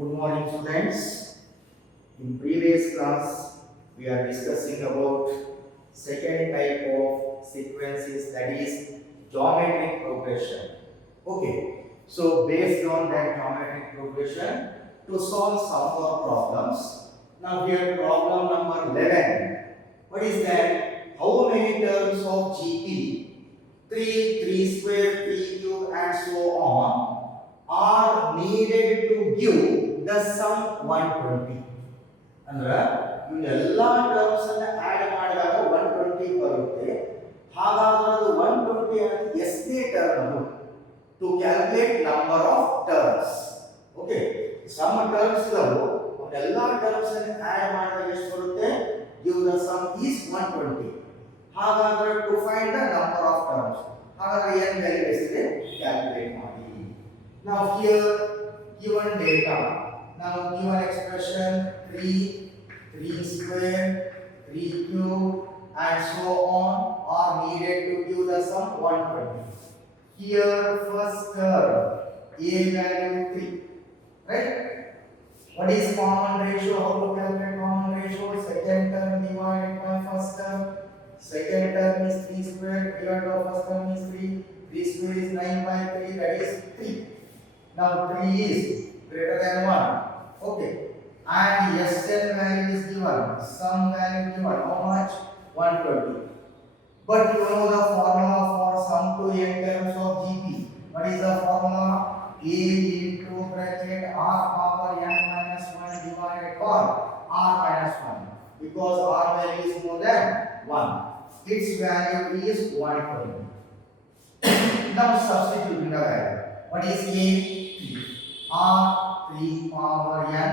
Good morning, students. In previous class, we are discussing about second type of sequences, that is geometric progression. Okay. So based on that geometric progression, to solve some more problems. Now here problem number 11. What is that? How many terms of GP, 3 square, 3 cube and so on, are needed to give the sum 120. ಅಂದ್ರೆ ಇವನ್ನೆಲ್ಲ terms ಅನ್ನು add ಮಾಡಿದಾಗ 120 ಬರುತ್ತೆ. ಹಾಗಾದ್ರೆ ಅದು 120 ಅನ್ನೋದು ಎಷ್ಟನೇ term to calculate number of terms. Okay, sum terms ಇದಾವು, ಅವನ್ನೆಲ್ಲ ಟರ್ಮ್ಸ್ ಅನ್ನು ಆಡ್ ಮಾಡಿದಾಗ ಎಷ್ಟು ಬರುತ್ತೆ? Give the sum is 120. ಹಾಗಾದ್ರೆ to find the number of terms, ಹಾಗಾದ್ರೆ ಏನು ವ್ಯಾಲ್ಯೂ ಎಷ್ಟಿದೆ ಕ್ಯಾಲ್ಕುಲೇಟ್ ಮಾಡಿ. Now here given data, now given expression 3 square, 3 cube and so on are needed to give the sum 120. Here first term a value 3, right? What is common ratio? How to calculate common ratio? Second term divided by first term. Second term is 3 square divided by first term is 3. 3 square is 9 by 3, that is 3. Now 3 is greater than 1. Okay. And Sn value is given. Some value given. How much? 120. But you know the formula for sum to n terms of GP. What is the formula? A into bracket r power n minus 1 divided by r minus 1. Because r value is more than 1. Its value is 120. Now substituting the value. What is A? 3. R 3 power n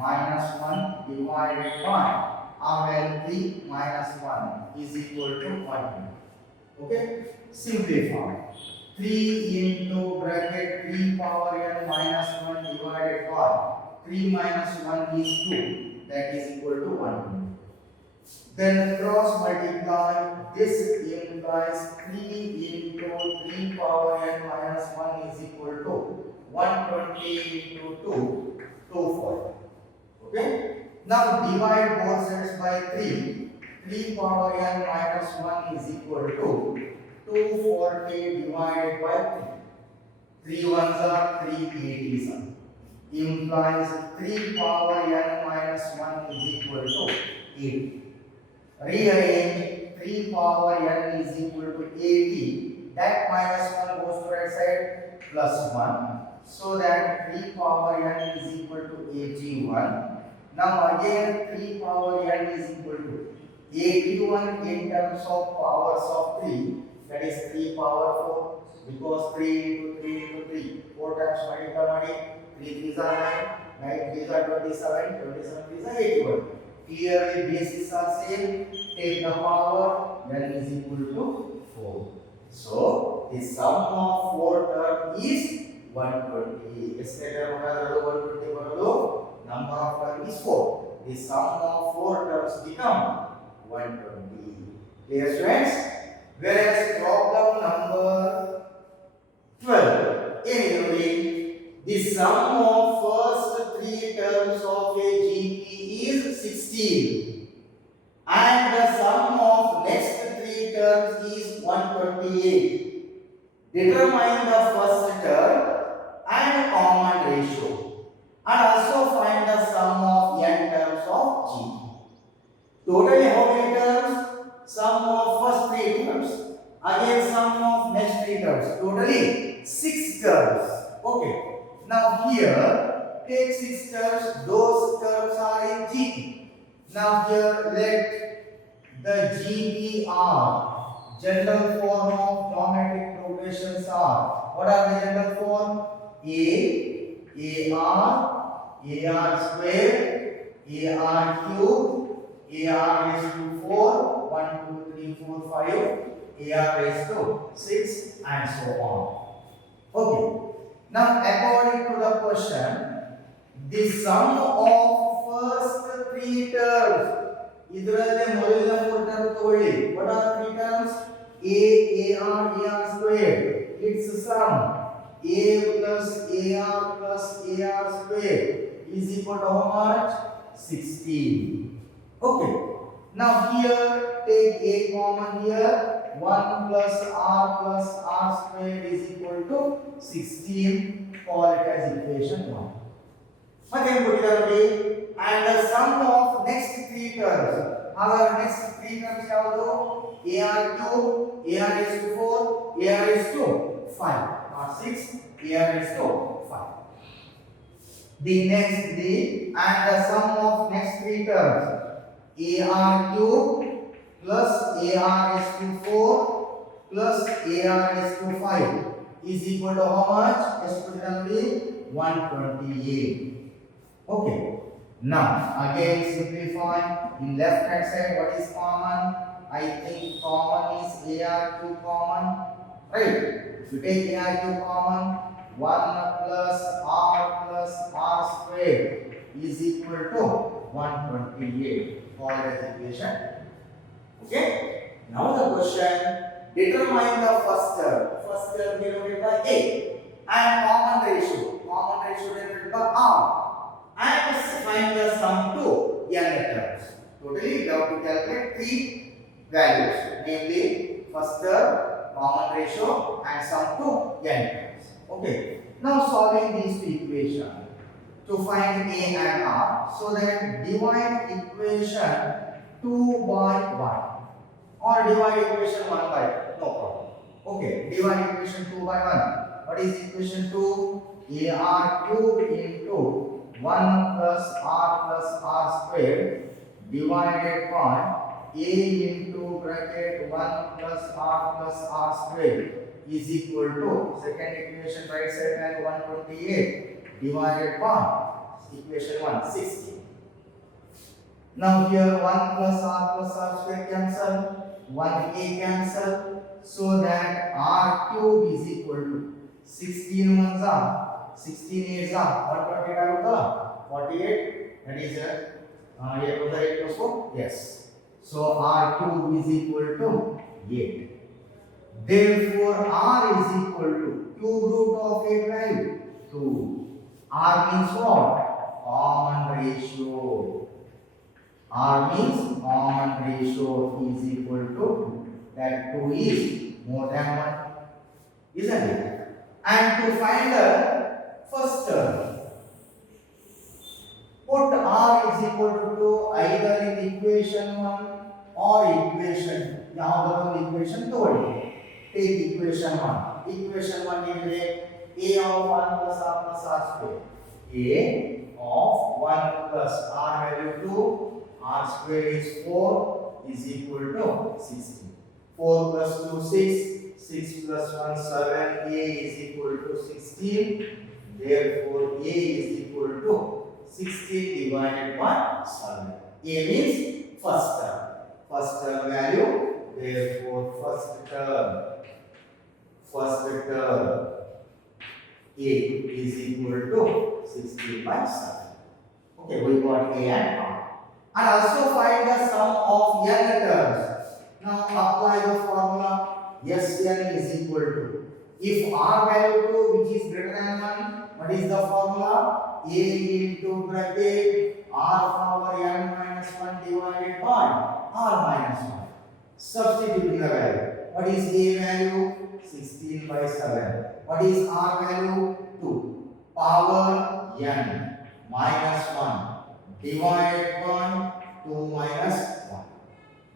minus 1 divided by r value 3 minus 1 is equal to 1. Okay? Simplify. 3 into bracket 3 power n minus 1 divided by 3 minus 1 is 2. That is equal to 1. Then cross multiply. This implies 3 into 3 power n minus 1 is equal to 120 into 2, 240. Okay? Now divide both sides by 3. 3 power n minus 1 is equal to 240 divided by 3. 3 ones are 3 80s. Implies 3 power n minus 1 is equal to 8. Rearrange 3 power n is equal to 80. That minus 1 goes to right side, plus 1. So that 3 power n is equal to 81. Now again 3 power n is equal to 81 in terms of powers of 3. That is 3 power 4. Because 3 into 3 into 3. 4 times multiply. 3 3s are 9. 9 3s are 27. 27 3s are 81. Clearly bases are same. Take the power, n is equal to 4. So the sum of 4 terms is 120. Yesterday 120 ಬರೋದು, number of terms is 4. The sum of 4 terms become 120. Clear, students? Whereas problem number 12, anyway, the sum of first 3 terms of a GP is 16 and the sum of next 3 terms is 128. Determine the first term and common ratio and also find the sum of n terms of GP. Totally how many terms? Sum of first 3 terms, again sum of next 3 terms, totally 6 terms. Okay. Now here take 6 terms, those terms are in GP. Now here let the GPR, general form of geometric progressions are. What are the general form? A, AR, AR square, AR cube, AR raised to 4, 1, 2, 3, 4, 5, AR raised to 6 and so on. Okay. Now according to the question, the sum of first 3 terms, ಇದರಲ್ಲೇ ಮೊದಲನೇ 3 terms ತಗೊಳ್ಳಿ. What are 3 terms? A, AR, AR square. Its sum A plus AR square is equal to how much? 16. Okay. Now here take a common here. 1 plus r square is equal to 16. Call it as equation 1. Again put it away. And the sum of next three terms. Our next three terms are AR cube, AR is to 4, AR is to 5. Not 6, AR is to 5. And the sum of next three terms. AR cube plus AR is to 4 plus AR is to 5 is equal to how much? Let's put it on the 128. Okay. Now again simplify. In left hand side what is common? I think common is AR cube common. Right? If you take AR cube common, 1 plus r square is equal to 128. Call as equation. Okay. Now the question, determine the first term. First term denoted by A and common ratio. Common ratio denoted by R. And find the sum to n terms. Totally we have to calculate three values, namely first term, common ratio and sum to n terms. Okay. Now solving these two equations to find A and R, so that divide equation 2 by 1 or divide equation 1 by, no problem. Okay, divide equation 2 by 1. What is equation 2? AR cube into 1 plus r square divided by A into bracket 1 plus r square is equal to, second equation right side and 128 divided by equation 1, 60. Now here 1 plus r square cancel, 1a cancel, so that r cube is equal to 16 ones are, 16 8s are, 128 48, that is a 8 plus 4, yes. So r cube is equal to 8. Therefore, r is equal to cube root of 8 value 2. R means what? Common ratio. R means common ratio is equal to that 2 is more than 1. Isn't it? And to find the first term, put r is equal to either in equation 1 or equation. यहाँ दोनों equation तोड़. Take equation 1. Equation 1 is A of 1 plus r square. A of 1 plus r value 2, r square is 4 is equal to 16. 4 plus 2 6, 6 plus 1 7, A is equal to 16. Therefore, A is equal to 16 divided by 7. A means first term. First term value. Therefore, first term A is equal to 16 by 7. Okay, we got A and R. And also find the sum of n terms. Now apply the formula. Sn is equal to, if r value 2 which is greater than 1, what is the formula? A into bracket r power n minus 1 divided by r minus 1. Substitute the value. What is A value? 16 by 7. What is R value? 2. Power n minus 1 divided by 2 minus 1.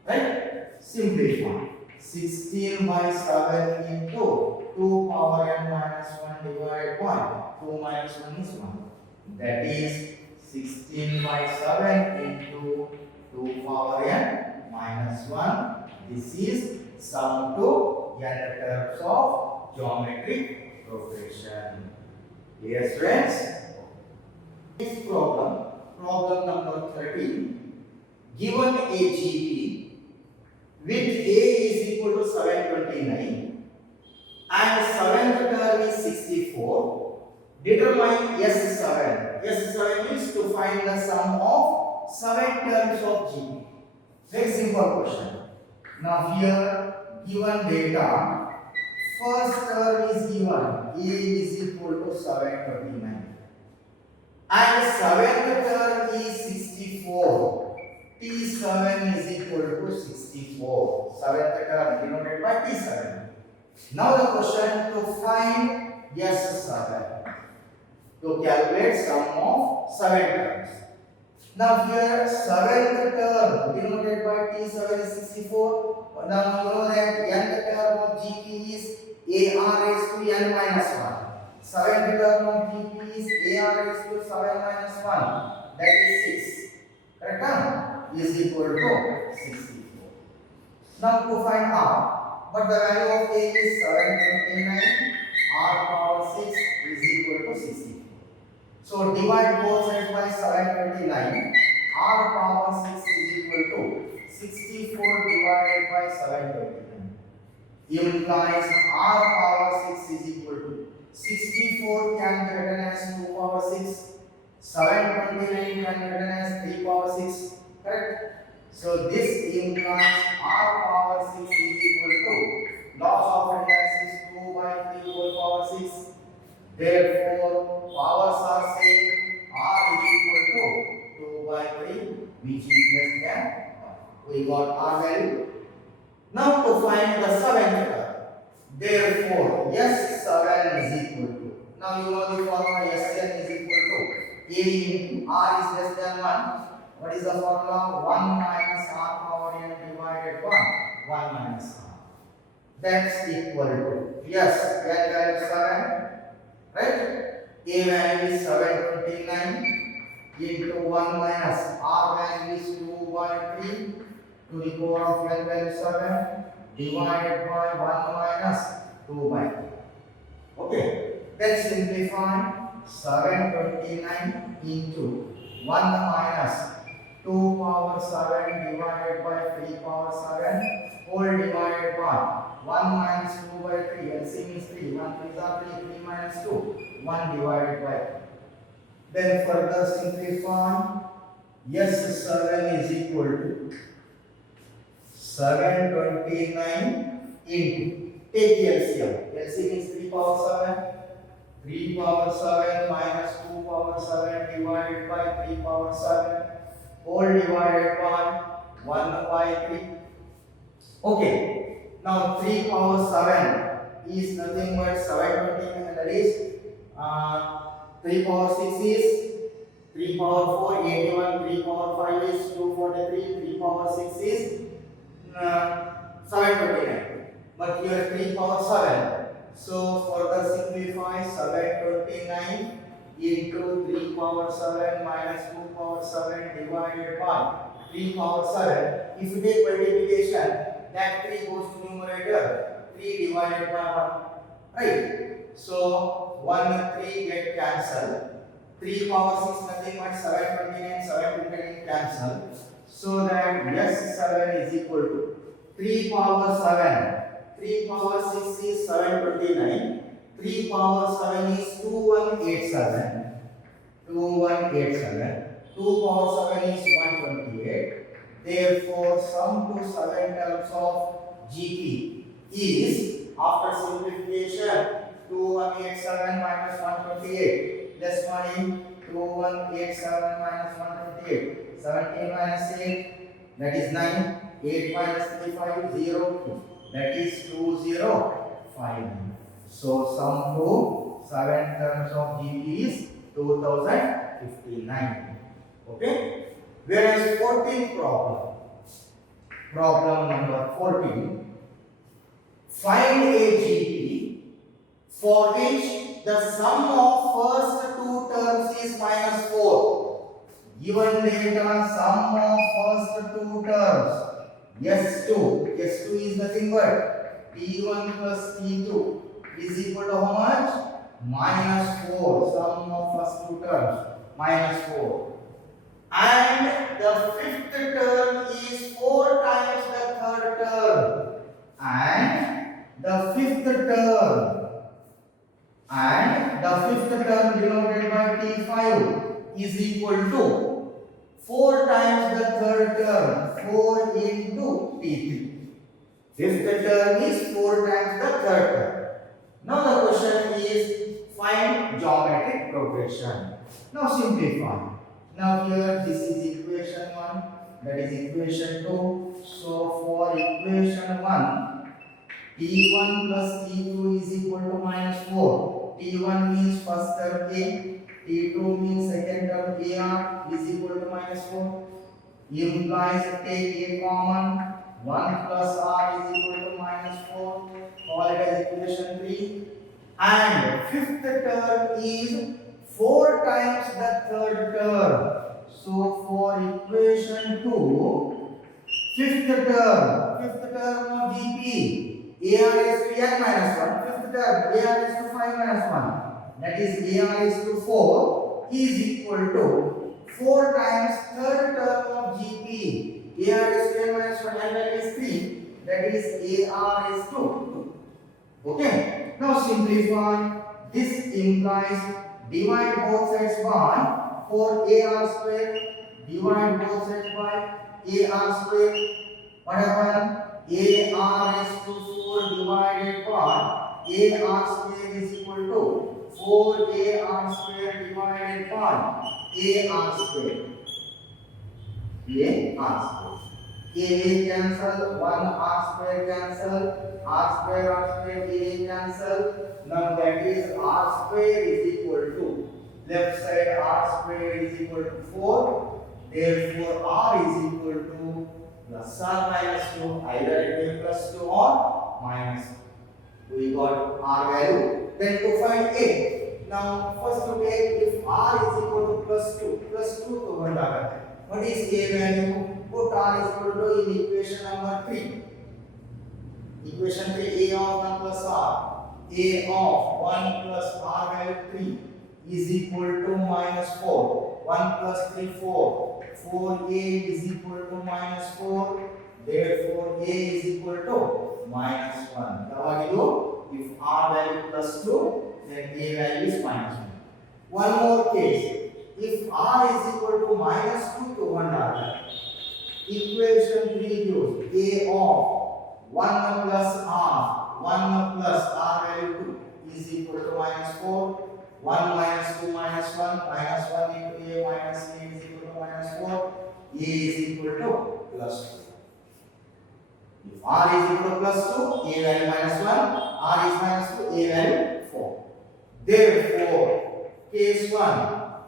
Right? Simplify. 16 by 7 into 2 power n minus 1 divided by 2 minus 1 is 1. That is 16 by 7 into 2 power n minus 1. This is sum to n terms of geometric progression. Yes, friends. Next problem, problem number 13. Given a GP with A is equal to 729 and seventh term is 64, determine S7. S7 means to find the sum of 7 terms of GP. Very simple question. Now here given data, first term is given A is equal to 729 and seventh term is 64. T7 is equal to 64. Seventh term denoted by T7. Now the question to find S7. To calculate sum of 7 terms. Now here seventh term denoted by T7 is 64. Now you know that nth term of GP is AR raised to n minus 1. Seventh term of GP is AR raised to 7 minus 1. That is 6. Correct? Is equal to 64. Now to find R, but the value of A is 729. R power 6 is equal to 64. So divide both sides by 729. R power 6 is equal to 64 divided by 729. Implies R power 6 is equal to 64 can be written as 2 power 6. 729 can be written as 3 power 6. Correct? So this implies R power 6 is equal to loss of index is 2 by 3 whole power 6. Therefore, powers are same. R is equal to 2 by 3, which is less than 1. We got R value. Now to find the seventh term. Therefore, S7 is equal to. Now you know the formula Sn is equal to A into R is less than 1. What is the formula? 1 minus R power n divided by 1 minus R. That's equal to. Yes, n value 7. Right? A value is 729 into 1 minus R value is 2 by 3 to the power of n value 7 divided by 1 minus 2 by 3. Okay, let's simplify 729 into 1 minus 2 power 7 divided by 3 power 7 whole divided by 1 minus 2 by 3. LCM is 3. 1 3 is 3. 3 minus 2. 1 divided by 3. Then further simplify. S7 is equal to 729 into. Take the LCM. LCM is 3 power 7. 3 power 7 minus 2 power 7 divided by 3 power 7 whole divided by 1 by 3. Okay. Now 3 power 7 is nothing but 729, and that is 3 power 6 is 3 power 4 81, 3 power 5 is 243, 3 power 6 is 729. But here 3 power 7. So further simplify 729 into 3 power 7 minus 2 power 7 divided by 3 power 7. If you take multiplication, that 3 goes to numerator, 3 divided by 1, right? So 1 and 3 get cancelled. 3 power 6 nothing but 729, 729 cancel. So that S7 is equal to 3 power 7. 3 power 6 is 729. 3 power 7 is 2187. 2187. 2 power 7 is 128. Therefore, sum to 7 terms of GP is, after simplification, 2187 minus 128. Less money, 2187 minus 128. 17 minus 8, that is 9. 8 minus 3, 5, 0. That is 2059. So, sum to 7 terms of GP is 2059. Okay? Whereas 14th problem number 14, find a GP for which the sum of first two terms is minus 4. Given data, sum of first two terms, S2 is nothing but T1 plus T2 is equal to how much? Minus 4. Sum of first two terms, minus 4. And the fifth term is 4 times the third term. And the fifth term denoted by T5 is equal to 4 times the third term, 4 into T3. Fifth term is 4 times the third term. Now the question is find geometric progression. Now simplify. Now here this is equation 1, that is equation 2. So for equation 1, T1 plus T2 is equal to minus 4. T1 means first term A, T2 means second term AR is equal to minus 4. Implies take A common, 1 plus R is equal to minus 4. Call it as equation 3. And fifth term is 4 times the third term. So for equation 2, fifth term of GP, AR is to n minus 1, fifth term, AR is to 5 minus 1, that is AR is to 4, is equal to 4 times third term of GP, AR is to n minus 1, and that is 3, that is AR is to 2. Okay, now simplify. This implies divide both sides by 4AR square, divide both sides by AR square. What happened? AR is to 4 divided by AR square is equal to 4AR square divided by AR square. AR square. A cancel, 1 R square cancel, R square, A cancel. Now that is R square is equal to, left side R square is equal to 4. Therefore R is equal to plus or minus 2, either it may plus 2 or minus 2. We got R value. Then to find A. Now first to take if R is equal to plus 2 to what happens? What is A value? Put R is equal to in equation number 3. Equation 3, A of 1 plus R. A of 1 plus R value 3 is equal to minus 4. 1 plus 3, 4. 4A is equal to minus 4. Therefore, A is equal to minus 1. If R value plus 2, then A value is minus 1. One more case. If R is equal to minus 2 to 1, equation 3 gives A of 1 plus R value 2 is equal to minus 4. 1 minus 2 minus 1, minus 1 into A minus A is equal to minus 4. A is equal to plus 2. If R is equal to plus 2, A value minus 1, R is minus 2, A value 4. Therefore, case 1,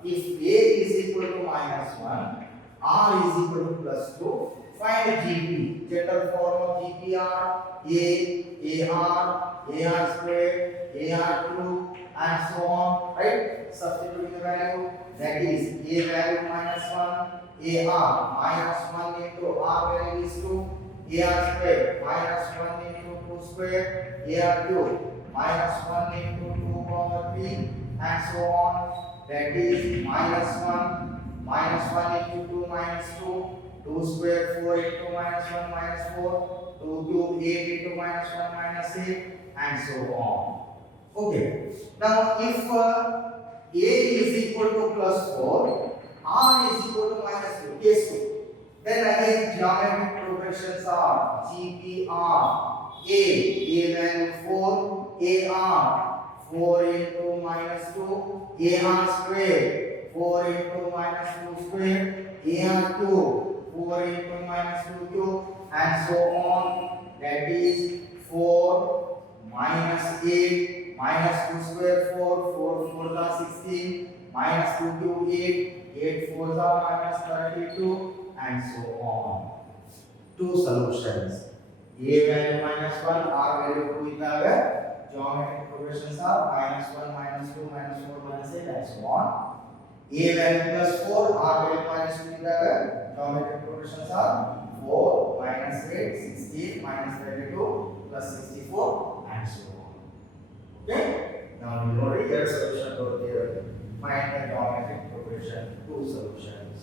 if A is equal to minus 1, R is equal to plus 2, find GP. General form of GPR, AR square, AR2, and so on, right? Substituting the value, that is A value minus 1, AR minus 1 into R value is 2, AR square minus 1 into 2 square, AR2 minus 1 into 2 power 3, and so on. That is minus 1 into 2 minus 2, 2 square 4 into minus 1 minus 4, 2 cube 8 into minus 1 minus 8, and so on. Okay. Now if A is equal to plus 4, R is equal to minus 2, case 2. Then again geometric progressions are GPR, A value 4, AR 4 into minus 2, AR square 4 into minus 2 square, AR2 4 into minus 2 cube, and so on. That is 4 minus 8 minus 2 square 4, 4 4s are 16, minus 2 cube 8 4s are minus 32, and so on. Two solutions. A value minus 1, R value 2 idaga. Geometric progressions are minus 1, minus 2, minus 4, minus 8, and so on. A value plus 4, R value minus 2 idaga. Geometric progressions are 4, minus 8, 16, minus 32, plus 64, and so on. Okay? Now we already get a solution to here. Find the geometric progression, two solutions.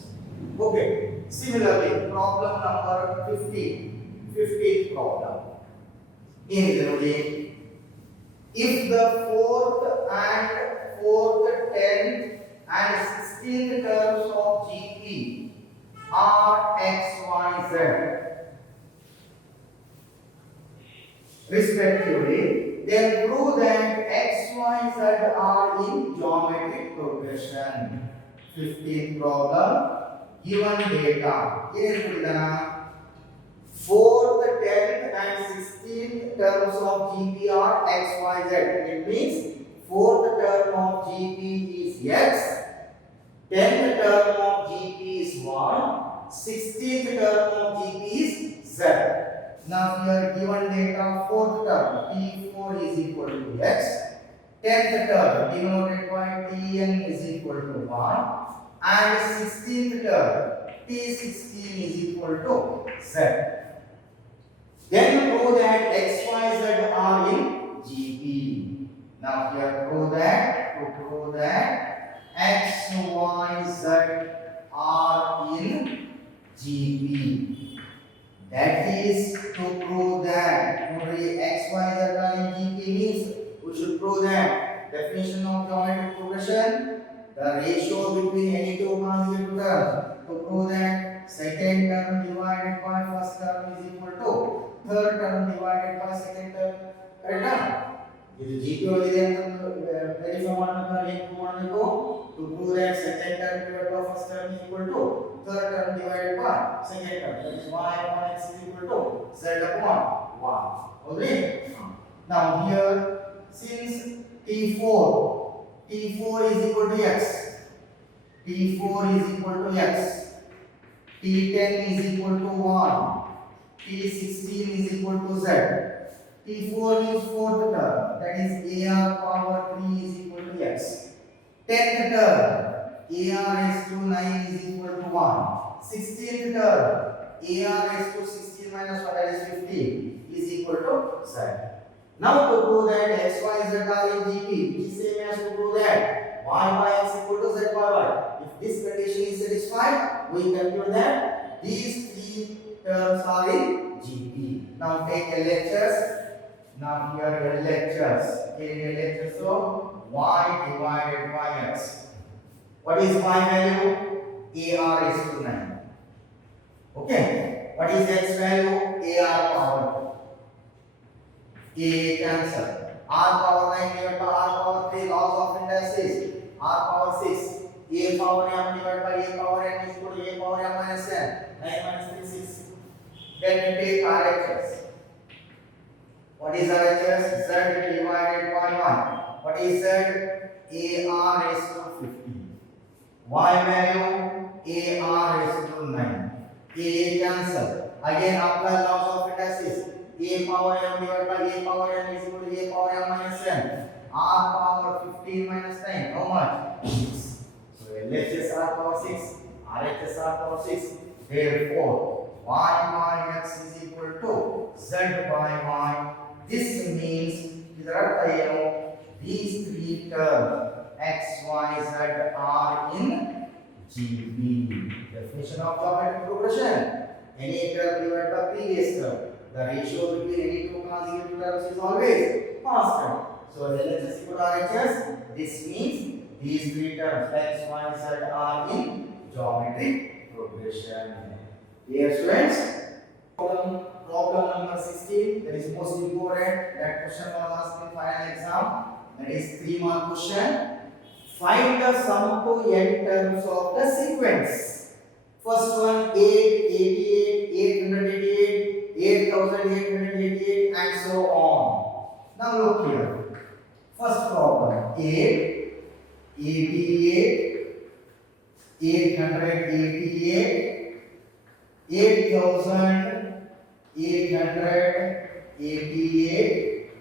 Okay. Similarly, problem number 15. 15th problem. In the if the fourth, 10th, and 16th terms of GP are x, y, z respectively, then prove that x, y, z are in geometric progression. 15th problem. Given data. Fourth, 10th and 16th terms of GP are x, y, z. It means fourth term of GP is x, 10th term of GP is y, 16th term of GP is z. Now here given data, fourth term T4 is equal to x, 10th term denoted by Tn is equal to y, and 16th term T16 is equal to z. Then prove that x, y, z are in GP. Now here prove that x, y, z are in GP. That is to prove that x, y, z are in GP means we should prove that definition of geometric progression, the ratio between any two consecutive terms. To prove that second term divided by first term is equal to third term divided by second term. Correct? ಇದು GP ಇದೆ ಅಂತ verify ಮಾಡಬೇಕಾದ್ರೆ ಏನು ಮಾಡಬೇಕು? To prove that second term divided by first term is equal to third term divided by second term. That is y upon x is equal to z upon y. Okay? Now here since T4 is equal to x, T4 is equal to x, T10 is equal to y, T16 is equal to z. T4 is fourth term, that is AR power 3 is equal to x. 10th term AR is to 9 is equal to 1. 16th term AR is to 16 minus 1, that is 15 is equal to z. Now to prove that x, y, z are in GP, which is same as to prove that y by x equal to z by y. If this condition is satisfied, we conclude that these three terms are in GP. Now take LHS. Now here LHS. Take LHS of y divided by x. What is y value? AR is to 9. Okay. What is x value? AR power 2. A cancel. R power 9 divided by R power 3, laws of indices. R power 6. A power m divided by A power n is equal to A power m minus n. 9 minus 3 6. Then we take RHS. What is RHS? Z divided by 1. What is Z? AR is to 50. Y value? AR is to 9. A cancel. Again apply laws of indices. A power m divided by A power n is equal to A power m minus n. R power 15 minus 9. How much? 6. So LHS R power 6. RHS R power 6. Therefore, y by x is equal to z by y. This means these three terms x, y, z are in GP. Definition of geometric progression. Any term divided by previous term. The ratio between any two consecutive terms is always constant. So LHS equal to RHS. This means these three terms x, y, z are in geometric progression. Dear students, problem number 16, that is most important. That question was asked in final exam. That is 3-mark question. Find the sum to n terms of the sequence. First one 8, 88, 888, 8888 and so on. Now look here. First problem 8, 88, 888, 8888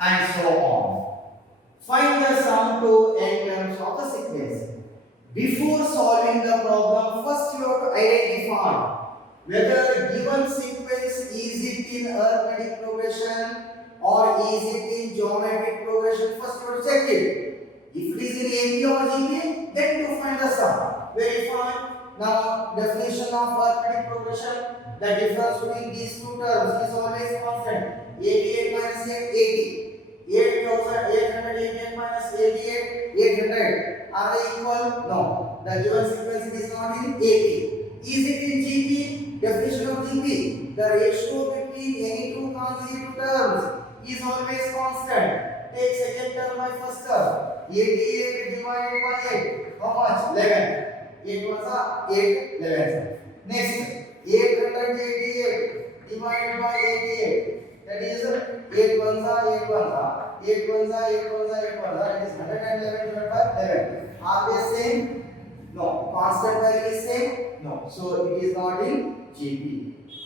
and so on. Find the sum to n terms of the sequence. Before solving the problem, first you have to identify whether given sequence is it in arithmetic progression or is it in geometric progression. First you have to check it. If it is in AP or GP, then you find the sum. Verify. Now definition of arithmetic progression, the difference between these two terms is always constant. 88 minus 8, 80. 8888 minus 88, 800. Are they equal? No. The given sequence is not in AP. Is it in GP? Definition of GP. The ratio between any two consecutive terms is always by first term. 88 divided by 8. How much? 11. 8 was a 8, 11. Next, 888 divided by 88. That is 8 ones are 8 ones are 8 ones are 8 ones are 8 ones are. That is 111 divided by 11. Are they same? No. Constant value is same? No. So it is not in GP.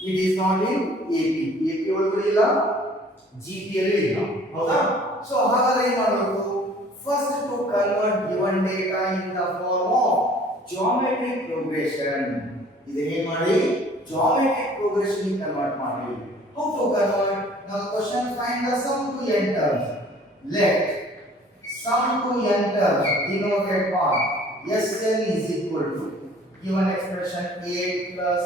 It is not in AP. AP ಒಳಗಡೆ GP ಅಲ್ಲಿ ಇಲ್ಲ ಹೌದಾ? So ಹಾಗಾದ್ರೆ ಏನು ಮಾಡಬೇಕು? First to convert given data in the form of geometric progression. ಇದನ್ನ ಏನು ಮಾಡಿ? Geometric progression convert ಮಾಡಿ. How to convert? Now question, find the sum to n terms. Let sum to n terms denoted by Sn is equal to given expression 8 plus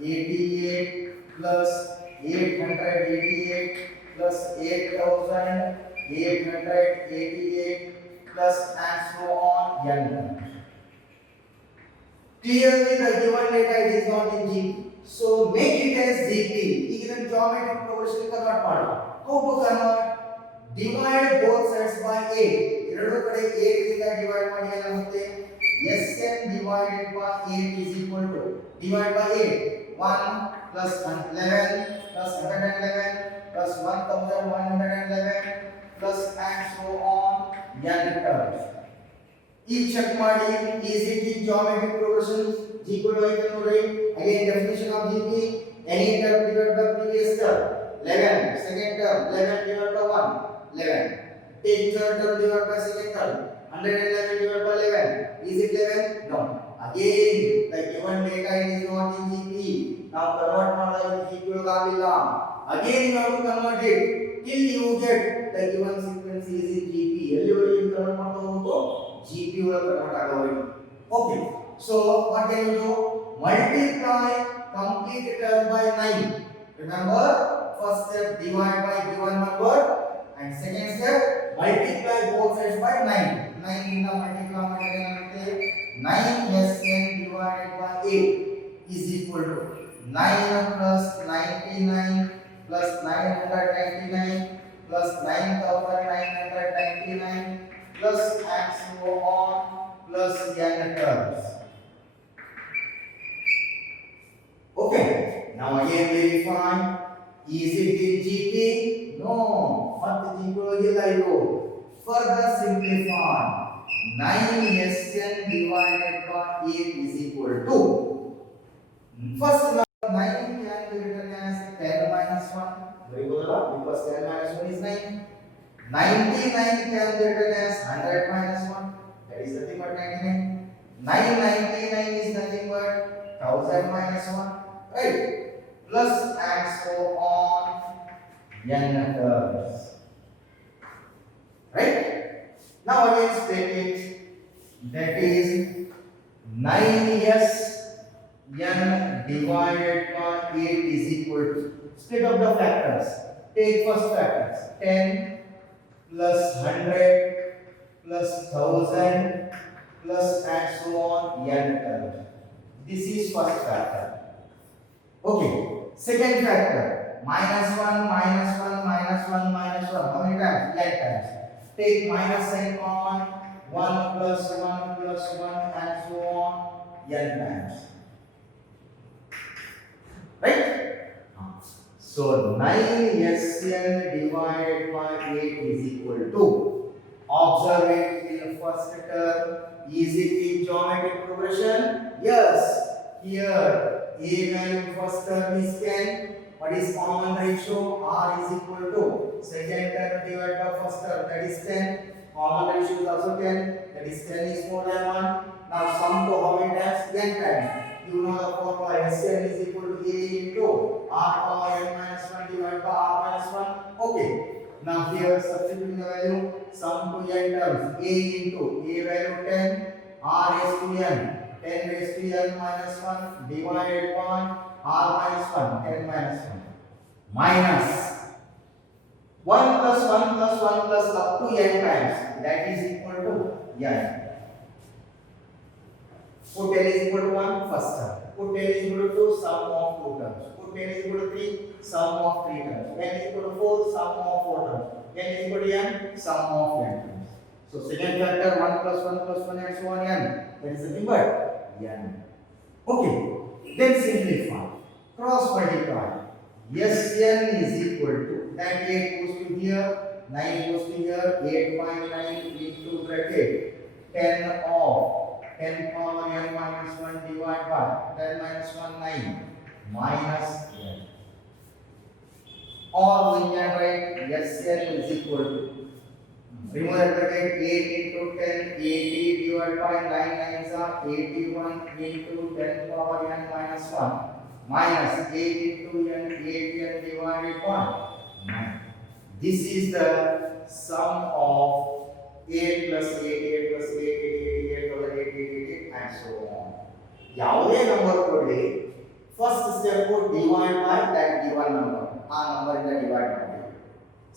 88 plus 888 plus 8888 plus and so on n. Clearly the given data is not in GP. So make it as GP. Even geometric progression convert ಮಾಡಿ. How to convert? Divide both sides by 8. ಎರಡು ಕಡೆ 8 ರಿಂದ divide ಮಾಡಿ ಏನಾಗುತ್ತೆ? Sn divided by 8 is equal to divide by 8 1 plus 11 plus 111 plus 1111 plus and so on n terms. ಈಗ check ಮಾಡಿ, is it in geometric progression? GP ಐತೆ ನೋಡಿ. Again definition of GP, any term divided by previous term 11, second term 11 divided by 1 11, take third term divided by second term 111 divided by 11. Is it 11? No. Again, the given data is not in GP. Now convert ಮಾಡಲು GP ಆಗಲಿಲ್ಲ. Again you have to convert it till you get the given sequence is in GP. ಎಲ್ಲಿವರೆಗೆ convert ಮಾಡ್ತಾ ಹೋಗಬೇಕು? GP ಒಳಗೆ convert ಆಗೋವರೆಗೆ. Okay. So what can you do? Multiply complete term by 9. Remember, first step divide by given number and second step multiply both sides by 9. 9 ಇಂದ multiply ಮಾಡಿದ್ರೆ ಏನಾಗುತ್ತೆ? 9 Sn divided by 8 is equal to 9 plus 99 plus 999 plus 9999 plus and so on plus n terms. Okay, now again verify. Is it in GP? No. What GP ಒಳಗಿಲ್ಲ ಇದು. Further simplify. 9 Sn divided by 8 is equal to, first number 9 can be written as 10 minus 1. Very good, because 10 minus 1 is 9. 99 can be written as 100 minus 1. That is nothing but 99. 999 is nothing but 1000 minus 1. Right? Plus and so on n terms. Right? Now again split it. That is 9s n divided by 8 is equal to, split up the factors. Take first factors 10 plus 100 plus 1000 plus and so on n terms. This is first factor. Okay. Second factor minus 1 minus 1 minus 1 minus 1. How many times? n times. Take minus sign common, 1 plus 1 plus 1 and so on n times. Right? So 9Sn divided by 8 is equal to, observe it in first term. Is it in geometric progression? Yes. Here a value first term is 10. What is common ratio? R is equal to second term divided by first term, that is 10. Common ratio is also 10. That is 10 is more than 1. Now sum to how many times? n times. You know the formula. Sn is equal to a into r power n minus 1 divided by r minus 1. Okay. Now here substituting the value, sum to n terms, a into a value 10, r raised to n, 10 raised to n minus 1 divided by r minus 1, 10 minus 1, minus 1 plus 1 plus 1 plus up to n times, that is equal to n. Put n is equal to 1 first term, put n is equal to 2 sum of 2 terms, put n is equal to 3 sum of 3 terms, n is equal to 4 sum of 4 terms, n is equal to n sum of n terms. So second factor 1 plus 1 plus 1 and so on n. That is nothing but n. Okay. Then simplify. Cross multiply. Sn is equal to that 8 goes to here, 9 goes to here, 8 by 9 into bracket 10 of 10 power n minus 1 divided by 10 minus 1 9 minus n. Or we can write Sn is equal to, remove that bracket, 8 into 10, 80 divided by 9 9s are 81 into 10 power n minus 1 minus 8 into n, 8n divided by 9. This is the sum of 8 plus 8, 8 plus 8, 8, 8, 8, 8, 8, 8, and so on. ಯಾವುದೇ number ಕೊಡಿ, first step divide by that given number, ಆ number ಇಂದ divide ಮಾಡಿ.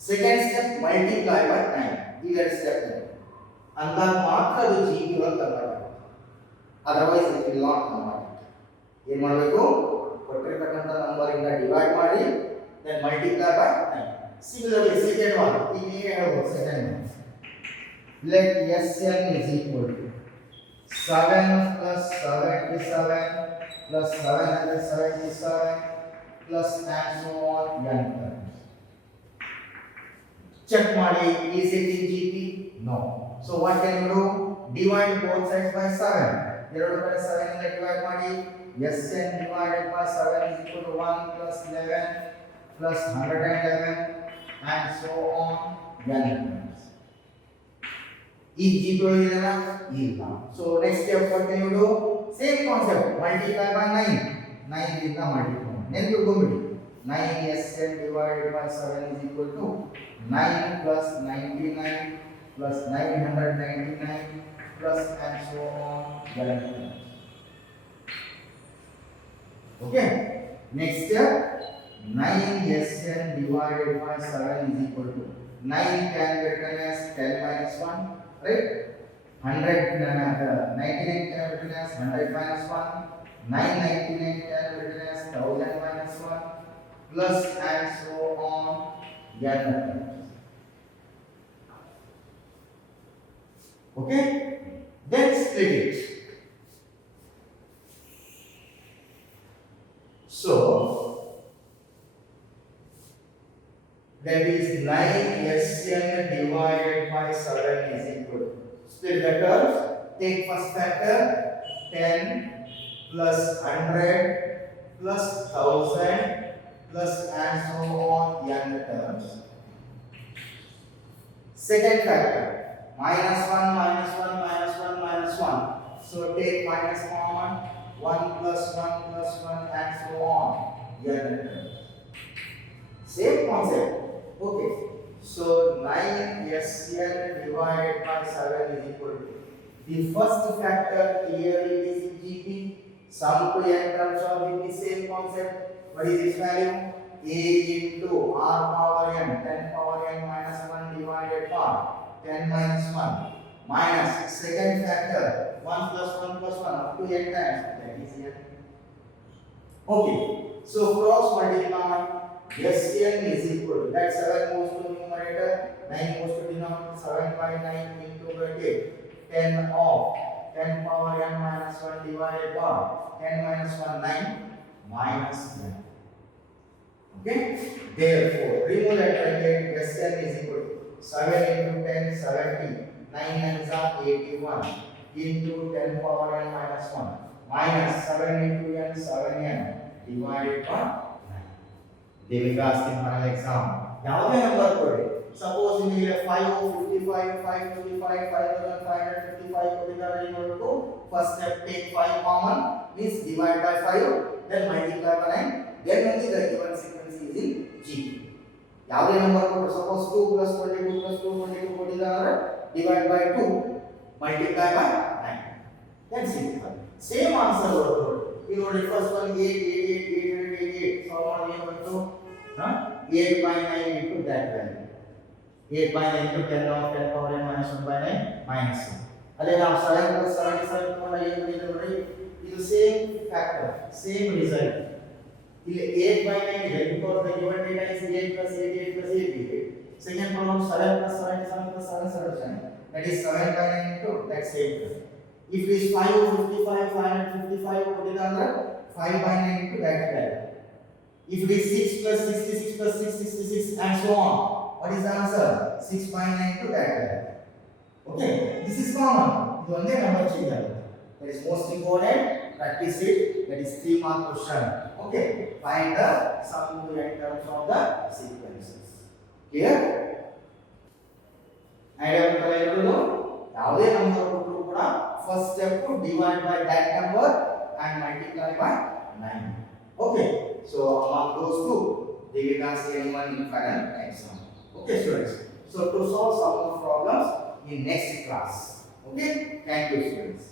Second step multiply by 9, ಇವೆರಡು step ಅಂದಾಗ ಮಾತ್ರ ಅದು GB ಅಂತ ಕನ್ವರ್ಟ್ ಆಗುತ್ತೆ. Otherwise it will not convert. ಏನು ಮಾಡಬೇಕು? ಕೊಟ್ಟಿರತಕ್ಕಂಥ ನಂಬರ್ ಇಂದ ಡಿವೈಡ್ ಮಾಡಿ then multiply by 9. Similarly, second one, we have second one. Let Sn is equal to 7 plus 77 plus 777 plus and so on n terms. Check ಮಾಡಿ, is it in GP? No. So what can you do? Divide both sides by 7. ಎರಡು ಕಡೆ 7 ಇಂದ divide ಮಾಡಿ. Sn divided by 7 is equal to 1 plus 11 plus 111 and so on n terms. Is GP ಇದೆನಾ? ಇಲ್ಲ. So next step what can you do? Same concept, multiply by 9. 9 ಇಂದ multiply. ನೆನಪಿಟ್ಕೊಂಡ್ಬಿಡಿ. 9 Sn divided by 7 is equal to 9 plus 99 plus 999 plus and so on n terms. Okay. Next step, 9 Sn divided by 7 is equal to 9 can be written as 10 minus 1, right? 99 can be written as 100 minus 1. 999 can be written as 1000 minus 1 plus and so on n terms. Okay? Then split it. So that is 9 Sn divided by 7 is equal to, split the terms, take first factor 10 plus 100 plus 1000 plus and so on n terms. Second factor minus 1 minus 1 minus 1 minus 1, so take minus common, 1 plus 1 plus 1 and so on n terms. Same concept. Okay, so 9 Sn divided by 7 is equal to, the first factor clearly is in GP, sum to n terms of GP, same concept. What is its value? A into r power n, 10 power n minus 1 divided by 10 minus 1 minus second factor 1 plus 1 plus 1 up to n times, that is n. Okay, so cross multiply. Sn is equal to, that 7 goes to numerator, 9 goes to denominator, 7 by 9 into bracket 10 of 10 power n minus 1 divided by 10 minus 1 9 minus n. Okay, therefore remove that bracket. Sn is equal to 7 into 10 70, 9 nines are 81 into 10 power n minus 1 minus 7 into n 7n divided by 9. They will ask in final exam. ಯಾವುದೇ number ಕೊಡಿ, suppose ನಿಮಗೆ 5 55 555 5555 ಕೊಟ್ಟಿದ್ದಾರೆ, ಏನು ಮಾಡಬೇಕು? First step take 5 common, means divide by 5, then multiply by 9, then only the given sequence is in GP. ಯಾವುದೇ number ಕೊಟ್ಟು, suppose 2 plus 22 plus 2 22 ಕೊಟ್ಟಿದ್ದಾರೆ, divide by 2, multiply by 9, then simplify. Same answer ಬರುತ್ತೆ. ಈಗ ನೋಡಿ, ಫಸ್ಟ್ ಒನ್ 8 8 8 8 so on ಏನು ಬಂತು? 8 by 9 into that value. 8 by 9 into 10 of 10 power n minus 1 by 9 minus 1. ಅಲ್ಲೇ ನಾವು 7 plus 77 ತಗೊಂಡ ಏನು ಬಂದಿದೆ ನೋಡಿ, ಇದು ಸೇಮ್ ಫ್ಯಾಕ್ಟರ್, ಸೇಮ್ ರಿಸಲ್ಟ್. ಇಲ್ಲಿ 8 by 9 ಇದೆ, because the given data is 8 plus 8 8 plus 8 8. Second problem 7 plus 77 plus 7 77. that is 7 by 9 into that same term. If it is 555, 555, what is the answer? 5 by 9 into that value. If it is 6 plus 66 plus 666 and so on, what is the answer? 6 by 9 to that value. Okay, this is common. This one number change. That is most important. Practice it. That is 3-mark question. Okay, find the sum of the terms of the sequences. Clear? Idea ಗೊತ್ತಾಗಿರೋದು ಯಾವುದೇ number ಕೊಟ್ಟರು ಕೂಡ first step divide by that number and multiply by 9. Okay, so among those two, they will ask anyone in final exam. Okay, students. So to solve some more problems in next class. Okay, thank you, students.